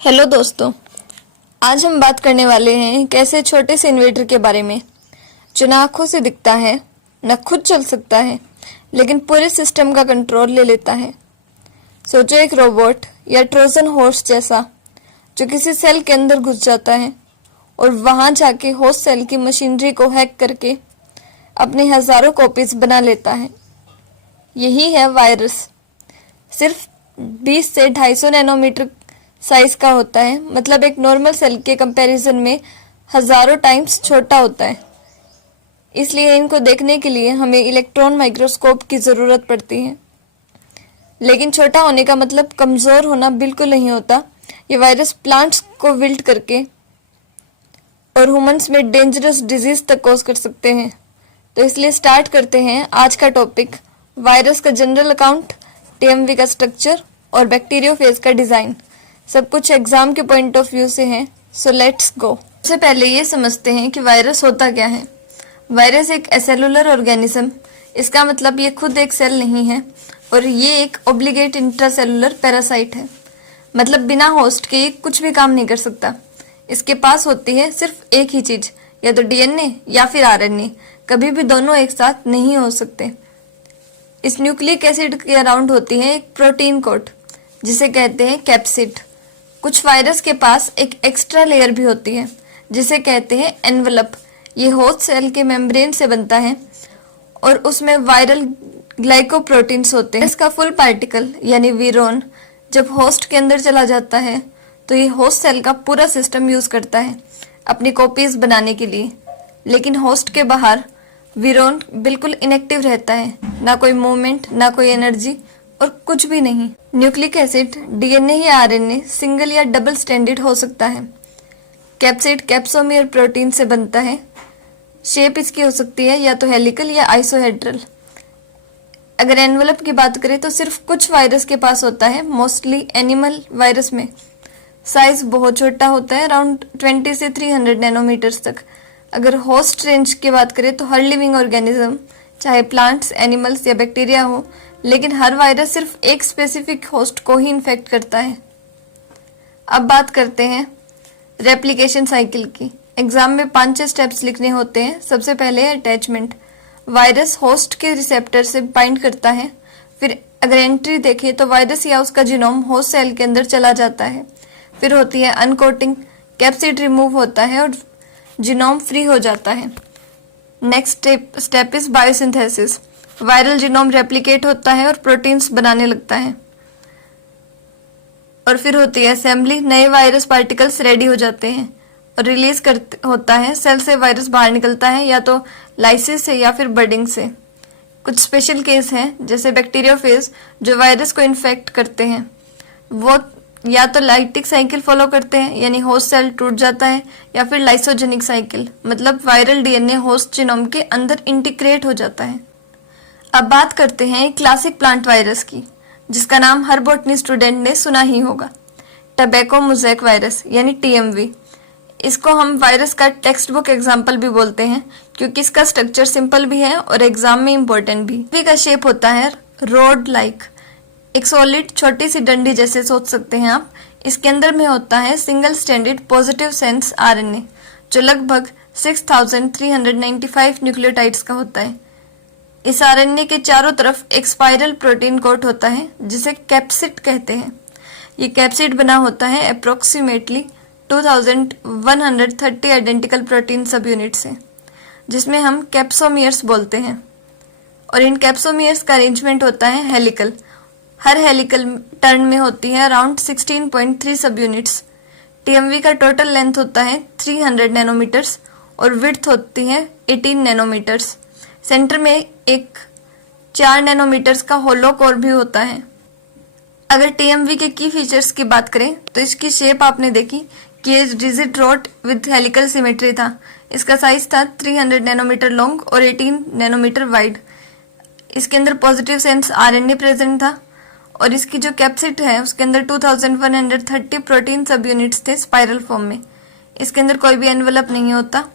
Hello दोस्तों, आज हम बात करने वाले हैं एक ऐसे छोटे से इन्वेटर के बारे में जो ना आँखों से दिखता है, न खुद चल सकता है, लेकिन पूरे सिस्टम का कंट्रोल ले लेता है। सोचो एक रोबोट या ट्रोजन हॉर्स जैसा जो किसी सेल के अंदर घुस जाता है और वहां जाके होस्ट सेल की मशीनरी को हैक करके अपने हजारों कॉपीज बना लेता है। यही है वायरस। सिर्फ 20 से 250 नैनोमीटर साइज का होता है, मतलब एक नॉर्मल सेल के कंपैरिजन में हजारों टाइम्स छोटा होता है। इसलिए इनको देखने के लिए हमें इलेक्ट्रॉन माइक्रोस्कोप की ज़रूरत पड़ती है। लेकिन छोटा होने का मतलब कमज़ोर होना बिल्कुल नहीं होता। ये वायरस प्लांट्स को विल्ट करके और ह्यूमंस में डेंजरस डिजीज तक कॉज कर सकते हैं। तो इसलिए स्टार्ट करते हैं आज का टॉपिक, वायरस का जनरल अकाउंट, टीएमवी का स्ट्रक्चर और बैक्टीरियोफेज का डिज़ाइन। सब कुछ एग्जाम के पॉइंट ऑफ व्यू से है, सो लेट्स गो। सबसे पहले ये समझते हैं कि वायरस होता क्या है। वायरस एक एसेलुलर ऑर्गेनिज्म, इसका मतलब ये खुद एक सेल नहीं है और ये एक ऑब्लिगेट इंट्रासेलुलर पैरासाइट है। मतलब बिना होस्ट के ये कुछ भी काम नहीं कर सकता। इसके पास होती है सिर्फ एक ही चीज, या तो डीएनए या फिर आरएनए, कभी भी दोनों एक साथ नहीं हो सकते। इस न्यूक्लिक एसिड के अराउंड होती है एक प्रोटीन कोट जिसे कहते हैं कैप्सिड। कुछ वायरस के पास एक एक्स्ट्रा लेयर भी होती है जिसे कहते हैं एनवलप। ये होस्ट सेल के मेम्ब्रेन से बनता है और उसमें वायरल ग्लाइकोप्रोटीन्स होते हैं। इसका फुल पार्टिकल यानी वीरोन जब होस्ट के अंदर चला जाता है तो ये होस्ट सेल का पूरा सिस्टम यूज करता है अपनी कॉपीज बनाने के लिए। लेकिन होस्ट के बाहर वीरोन बिल्कुल इनएक्टिव रहता है, ना कोई मूवमेंट, ना कोई एनर्जी और कुछ भी नहीं। न्यूक्लिक एसिड डीएनए या आरएनए सिंगल या डबल स्ट्रैंडेड हो सकता है। कैप्सिड कैप्सोमियर प्रोटीन से बनता है। शेप इसकी हो सकती है या तो हेलिकल या आइसोहेड्रल। अगर एनवलप की बात करें तो सिर्फ कुछ वायरस के पास होता है, मोस्टली एनिमल वायरस में साइज बहुत छोटा होता है, अराउंड 20 से 300 नैनोमीटर्स तक। अगर होस्ट रेंज की बात करें तो हर लिविंग ऑर्गेनिज्म, चाहे प्लांट्स, एनिमल्स या बैक्टीरिया हो, लेकिन हर वायरस सिर्फ एक स्पेसिफिक होस्ट को ही इन्फेक्ट करता है। अब बात करते हैं रेप्लिकेशन साइकिल की। एग्जाम में 5-6 स्टेप्स लिखने होते हैं। सबसे पहले है अटैचमेंट। वायरस होस्ट के रिसेप्टर से बाइंड करता है। फिर अगर एंट्री देखें तो वायरस या उसका जीनोम होस्ट सेल के अंदर चला जाता है। फिर होती है अनकोटिंग। कैप्सिड रिमूव होता है और जीनोम फ्री हो जाता है। Next step is biosynthesis. Viral genome replicate होता है और प्रोटीन्स बनाने लगता है। और फिर होती है असेंबली। नए वायरस पार्टिकल्स रेडी हो जाते हैं और रिलीज होता है। सेल से वायरस बाहर निकलता है या तो लाइसिस से या फिर बडिंग से। कुछ स्पेशल केस हैं जैसे बैक्टीरियोफेज जो वायरस को इन्फेक्ट करते हैं, वो या तो लाइटिक साइकिल फॉलो करते हैं यानी होस्ट सेल टूट जाता है, या फिर लाइसोजेनिक साइकिल मतलब वायरल डीएनए होस्ट जीनोम के अंदर इंटीग्रेट हो जाता है। अब बात करते हैं एक क्लासिक प्लांट वायरस की जिसका नाम हर बॉटनी स्टूडेंट ने सुना ही होगा, टबैको मोज़ेक वायरस यानी टीएमवी। इसको हम वायरस का टेक्स्ट बुक एग्जाम्पल भी बोलते हैं क्योंकि इसका स्ट्रक्चर सिंपल भी है और एग्जाम में इम्पोर्टेंट भी। टीएमवी का शेप होता है रोड लाइक, एक सॉलिड छोटी सी डंडी जैसे सोच सकते हैं आप। इसके अंदर में होता है single stranded positive sense RNA जो लगभग 6395 न्यूक्लियोटाइड्स का होता है। इस आरएनए के चारों तरफ एक स्पाइरल प्रोटीन कोट होता है जिसे कैप्सिड कहते हैं। ये कैप्सिड बना होता है अप्रोक्सीमेटली 2130 आइडेंटिकल प्रोटीन सब यूनिट से, जिसमें हम कैप्सोमियर्स बोलते हैं। और इन कैप्सोमियर्स का अरेंजमेंट होता है हेलिकल। हर हेलिकल टर्न में होती है अराउंड 16.3 सब यूनिट्स। टीएमवी का टोटल लेंथ होता है 300 नैनोमीटर्स और विड्थ होती है 18 नैनोमीटर्स। सेंटर में एक 4 नैनोमीटर्स का होलो कोर भी होता है। अगर टीएमवी के की फीचर्स की बात करें तो इसकी शेप आपने देखी कि ये rigid rod with helical symmetry था। इसका साइज था 300 नैनोमीटर लॉन्ग और 18 नैनोमीटर वाइड। इसके अंदर पॉजिटिव सेंस आरएनए प्रेजेंट था और इसकी जो कैप्सिड है उसके अंदर 2130 प्रोटीन सब यूनिट्स थे स्पाइरल फॉर्म में। इसके अंदर कोई भी एनवलप नहीं होता।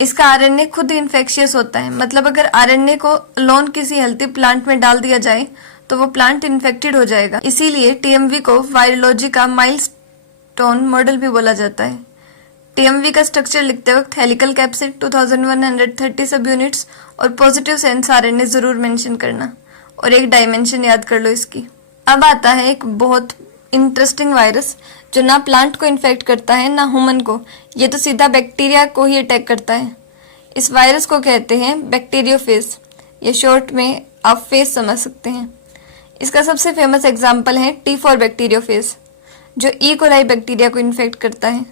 इसका आरएनए खुद इन्फेक्शियस होता है, मतलब अगर आरएनए को लोन किसी हेल्थी प्लांट में डाल दिया जाए तो वो प्लांट इन्फेक्टेड हो जाएगा। इसीलिए टीएमवी को वायरोलॉजी का माइल्ड स्टोन मॉडल भी बोला जाता है। टीएमवी का स्ट्रक्चर लिखते वक्त हेलिकल कैप्सिड 2130 सब यूनिट्स और पॉजिटिव सेंस आरएनए जरूर मेंशन करना, और एक डायमेंशन याद कर लो इसकी। अब आता है एक बहुत इंटरेस्टिंग वायरस जो ना प्लांट को इन्फेक्ट करता है ना ह्यूमन को, ये तो सीधा बैक्टीरिया को ही अटैक करता है। इस वायरस को कहते हैं बैक्टीरियोफेज, ये शॉर्ट में आप फेज समझ सकते हैं। इसका सबसे फेमस एग्जाम्पल है T4 बैक्टीरियोफेज जो ई कोलाई बैक्टीरिया को इन्फेक्ट करता है।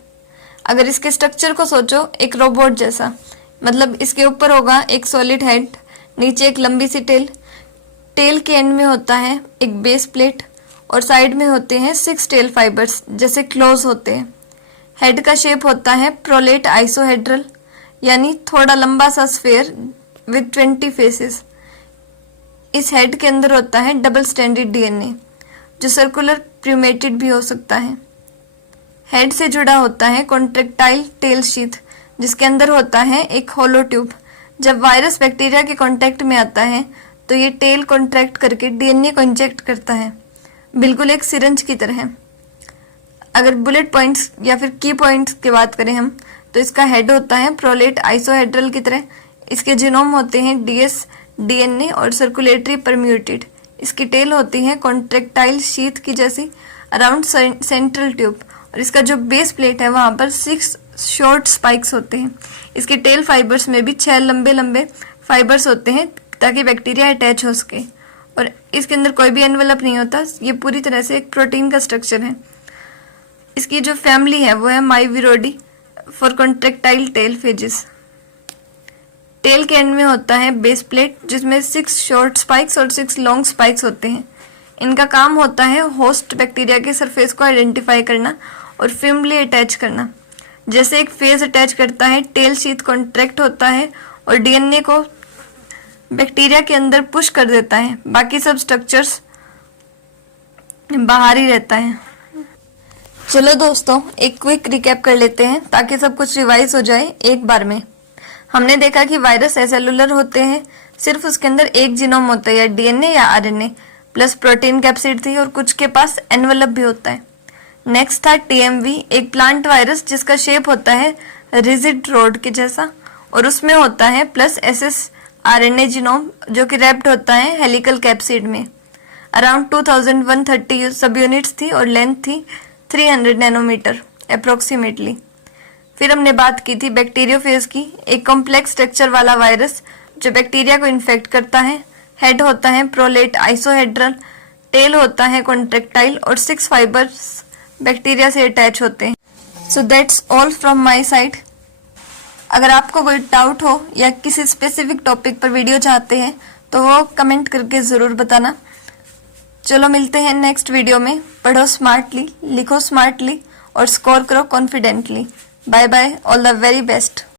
अगर इसके स्ट्रक्चर को सोचो एक रोबोट जैसा, मतलब इसके ऊपर होगा एक सॉलिड हेड, नीचे एक लंबी सी टेल, टेल के एंड में होता है एक बेस प्लेट और साइड में होते हैं 6 टेल फाइबर्स जैसे क्लोज होते हैं। हेड का शेप होता है प्रोलेट आइसोहेड्रल, यानी थोड़ा लंबा सा स्फेयर विद 20 फेसेस। इस हेड के अंदर होता है डबल स्टैंडर्ड डीएनए जो सर्कुलर प्यूमेटेड भी हो सकता है। हेड से जुड़ा होता है कॉन्ट्रेक्टाइल टेल शीथ जिसके अंदर होता है एक होलो ट्यूब। जब वायरस बैक्टीरिया के कांटेक्ट में आता है तो ये टेल कॉन्ट्रैक्ट करके डीएनए को इंजेक्ट करता है, बिल्कुल एक सिरिंज की तरह। अगर बुलेट पॉइंट्स या फिर की पॉइंट्स की बात करें हम, तो इसका हेड होता है प्रोलेट आइसोहेड्रल की तरह। इसके जीनोम होते हैं डीएस डीएनए और सर्कुलेटरी परम्यूटेड। इसकी टेल होती है कॉन्ट्रेक्टाइल शीथ की जैसी अराउंड सेंट्रल ट्यूब, और इसका जो बेस प्लेट है वहां पर 6 शॉर्ट स्पाइक्स होते हैं। इसके टेल फाइबर्स में भी 6 लंबे लंबे फाइबर्स होते हैं ताकि बैक्टीरिया अटैच हो सके, और इसके अंदर कोई भी एनवेलप नहीं होता। ये पूरी तरह से एक प्रोटीन का स्ट्रक्चर है। इसकी जो फैमिली है वो है माइविरोडी for contractile tail phases. Tail के एंड में होता है बेस प्लेट जिसमें 6 शॉर्ट स्पाइक्स और 6 लॉन्ग स्पाइक्स होते हैं। इनका काम होता है होस्ट बैक्टीरिया के सरफेस को आइडेंटिफाई करना और फिर्मली अटैच करना। जैसे एक फेज अटैच करता है, टेल शीथ कॉन्ट्रैक्ट होता है और डीएनए को बैक्टीरिया के अंदर पुश कर देता है। बाकी सब स्ट्रक्चर्स बाहर ही रहता है। चलो दोस्तों, एक क्विक रिकैप कर लेते हैं ताकि सब कुछ रिवाइज हो जाए एक बार में। हमने देखा कि वायरस एसेलुलर होते हैं, सिर्फ उसके अंदर एक जीनोम होता है, या डीएनए या आरएनए, प्लस प्रोटीन कैप्सिड थी और कुछ के पास एनवेलप भी होता है। नेक्स्ट था टीएमवी, एक प्लांट वायरस जिसका शेप होता है रिजिड रोड के जैसा, और उसमें होता है प्लस एसएस आरएनए जीनोम जो कि रैप्ड होता है हेलिकल कैप्सिड में। अराउंड 2130 सब यूनिट्स थी और लेंथ थी 300 नैनोमीटर अप्रोक्सीमेटली। फिर हमने बात की थी बैक्टीरियोफेज की, एक कॉम्प्लेक्स स्ट्रक्चर वाला वायरस जो बैक्टीरिया को इन्फेक्ट करता है। हेड होता है प्रोलेट आइसोहेड्रल, टेल होता है कॉन्ट्रेक्टाइल और 6 फाइबर्स बैक्टीरिया से अटैच होते हैं। So that's all from my side. अगर आपको कोई डाउट हो या किसी स्पेसिफिक टॉपिक पर वीडियो चाहते हैं तो वो कमेंट करके ज़रूर बताना। चलो मिलते हैं नेक्स्ट वीडियो में। पढ़ो स्मार्टली, लिखो स्मार्टली और स्कोर करो confidently. Bye bye, all the very best.